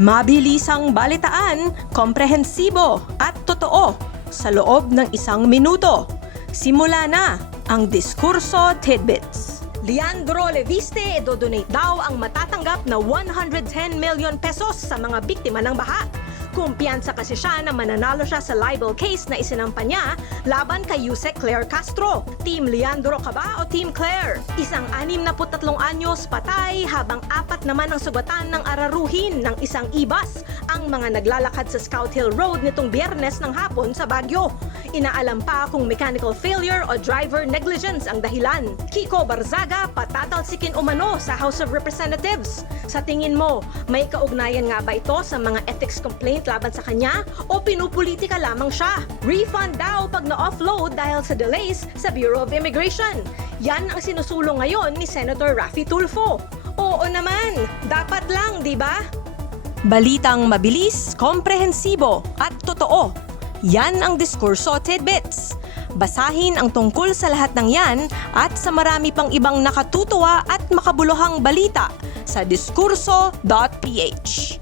Mabilisang balitaan, komprehensibo at totoo sa loob ng 1 minuto. Simula na ang Diskurso Tidbits. Leandro Leviste dodonate daw ang matatanggap na 110 million pesos sa mga biktima ng baha. Kumpiyansa kasi siya na mananalo siya sa libel case na isinampa niya laban kay Yusek Claire Castro. Team Leandro ka ba o Team Claire? Isang 63 anyos patay habang 4 naman ang sugatan ng araruhin ng isang ibas ang mga naglalakad sa Scout Hill Road nitong Biyernes ng hapon sa Baguio. Inaalam pa kung mechanical failure o driver negligence ang dahilan. Kiko Barzaga patatalsikin umano sa House of Representatives. Sa tingin mo, may kaugnayan nga ba ito sa mga ethics complaint laban sa kanya o pinupolitika lamang siya? Refund daw pag na-offload dahil sa delays sa Bureau of Immigration. Yan ang sinusulong ngayon ni Senator Raffy Tulfo. Oo naman, dapat lang, di ba? Balitang mabilis, komprehensibo at totoo. Yan ang Diskurso Tidbits. Basahin ang tungkol sa lahat ng yan at sa marami pang ibang nakatutuwa at makabuluhang balita sa diskurso.ph.